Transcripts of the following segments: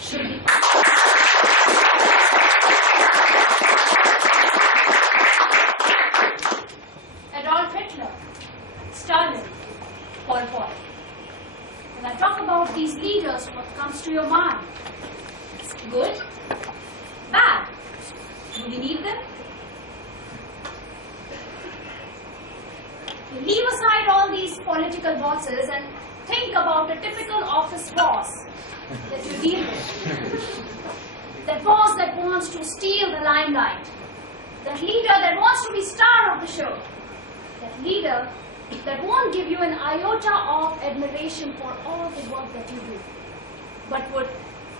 should be. Adolf Hitler, Stalin, Pol Pot. When I talk about these leaders, what comes to your mind? Good? Bad? Do we need them? You leave aside all these political bosses and think about a typical office boss that you deal with. That boss that wants to steal the limelight. That leader that wants to be star of the show. That leader that won't give you an iota of admiration for all the work that you do, but would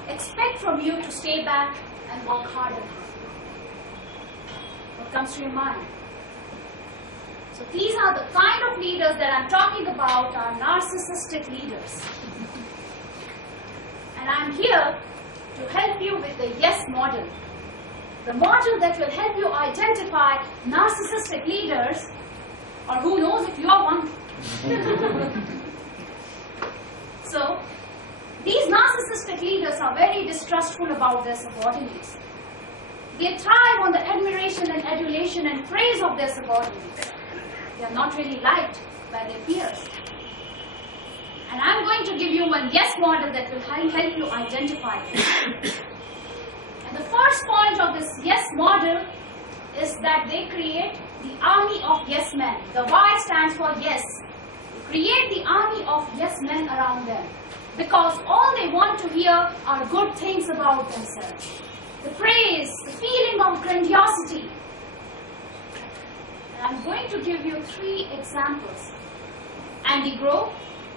expect from you to stay back and work harder. What comes to your mind? So these are the kind of leaders that I'm talking about, are narcissistic leaders. And I'm here to help you with the YES model. The model that will help you identify narcissistic leaders, or who knows if you are one. So, these narcissistic leaders are very distrustful about their subordinates. They thrive on the admiration and adulation and praise of their subordinates. They are not really liked by their peers. And I'm going to give you one YES model that will help you identify it. And the first point of this YES model is that they create the army of yes men. The Y stands for yes. They create the army of yes men around them. Because all they want to hear are good things about themselves. The praise, the feeling of grandiosity. And I'm going to give you 3 examples. Andy Grove,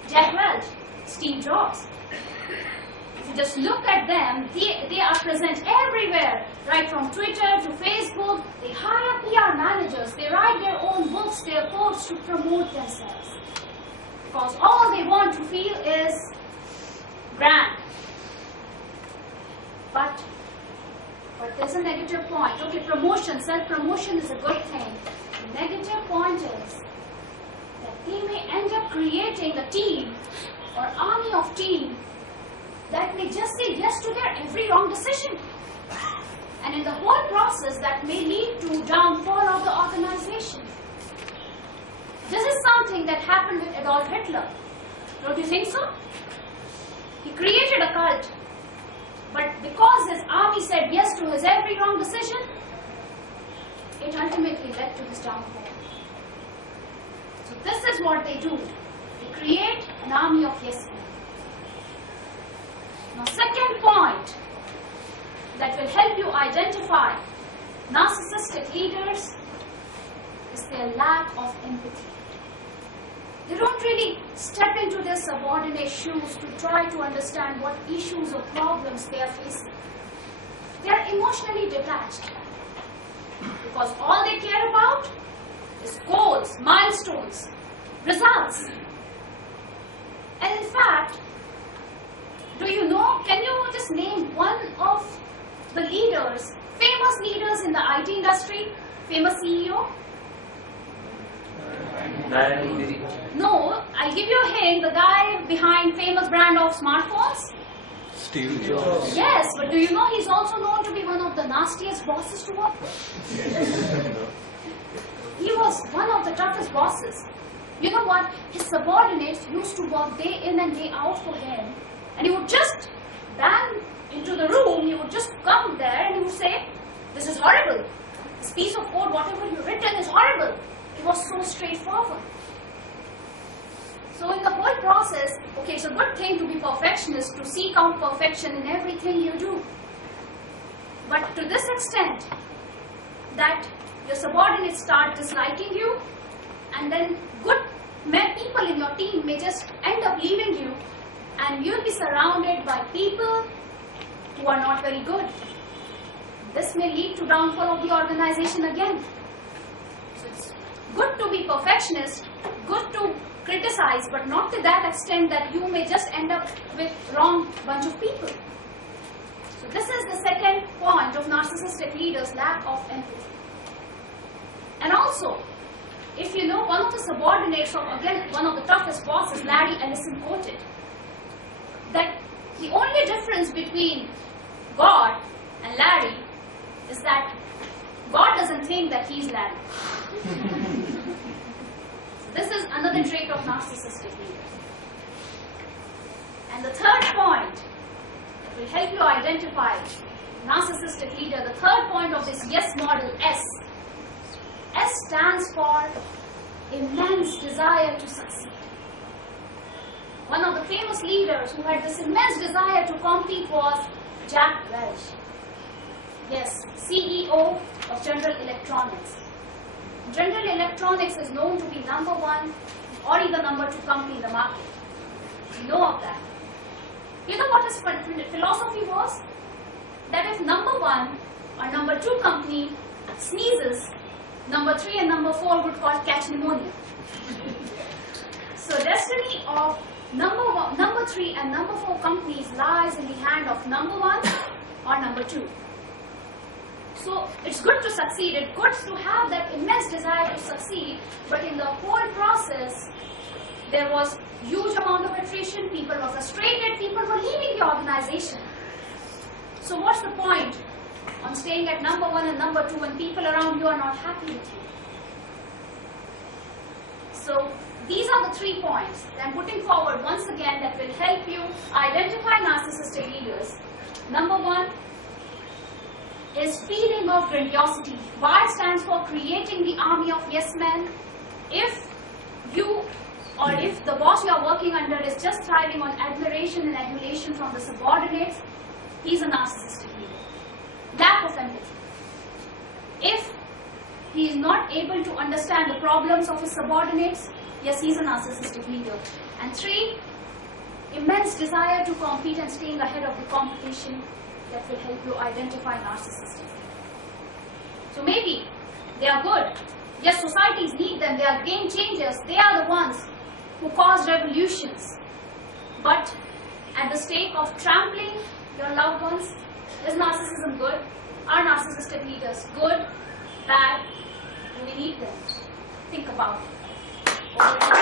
Jack Welch, Steve Jobs. If you just look at them, they are present everywhere, right from Twitter to Facebook. They hire PR managers, they write their own books, their quotes to promote themselves. Because all they want to feel is grand. But there's a negative point. Okay, promotion, self-promotion is a good thing. The negative point is that they may end up creating a team or army of team that may just say yes to their every wrong decision. And in the whole process, that may lead to downfall of the organization. This is something that happened with Adolf Hitler. Don't you think so? He created a cult, but because his army said yes to his every wrong decision, it ultimately led to his downfall. So this is what they do. They create an army of yes men. Now, second point that will help you identify narcissistic leaders is their lack of empathy. They don't really step into their subordinate shoes to try to understand what issues or problems they are facing. They are emotionally detached because all they care about is goals, milestones, results. And in fact, do you know, can you just name one of the leaders, famous leaders in the IT industry, famous CEO? No, I'll give you a hint, the guy behind famous brand of smartphones? Steve Jobs. Yes, but do you know he's also known to be one of the nastiest bosses to work with? He was one of the toughest bosses. You know what? His subordinates used to work day in and day out for him. And he would just bang into the room, he would just come there and he would say, "This is horrible. This piece of code, whatever you've written is horrible." It was so straightforward. So in the whole process, okay, it's a good thing to be perfectionist, to seek out perfection in everything you do. But to this extent, that your subordinates start disliking you, and then good people in your team may just end up leaving you, and you'll be surrounded by people who are not very good. This may lead to downfall of the organization again. So it's good to be perfectionist, good to criticize, but not to that extent that you may just end up with wrong bunch of people. So this is the second point of narcissistic leaders, lack of empathy. And also, if you know, one of the subordinates of, again, one of the toughest bosses, Larry Ellison, quoted that The only difference between God and Larry is that God doesn't think that he's Larry. So this is another trait of narcissistic leaders. And the third point that will help you identify narcissistic leader, the third point of this yes model, S. S stands for immense desire to succeed. One of the famous leaders who had this immense desire to compete was Jack Welch. Yes, CEO of General Electronics. General Electronics is known to be number one or even number two company in the market. You know of that. You know what his philosophy was? That if number one or number two company sneezes, number three and number four would catch pneumonia. So destiny of number three and number four companies lies in the hand of number one or number two. So it's good to succeed, it's good to have that immense desire to succeed, but in the whole process, there was huge amount of attrition, people were frustrated, people were leaving the organization. So what's the point on staying at number one and number two when people around you are not happy with you? So these are the 3 points that I'm putting forward once again that will help you identify narcissistic leaders. Number 1 is feeling of grandiosity. Y stands for creating the army of yes men. If you or if the boss you are working under is just thriving on admiration and adulation from the subordinates, he's a narcissistic leader. Lack of empathy. If he is not able to understand the problems of his subordinates, yes, he's a narcissistic leader. And 3, immense desire to compete and staying ahead of the competition that will help you identify narcissistic. So maybe they are good. Yes, societies need them. They are game changers. They are the ones who cause revolutions. But at the stake of trampling your loved ones, is narcissism good? Are narcissistic leaders good, bad? Do we need them? Think about it.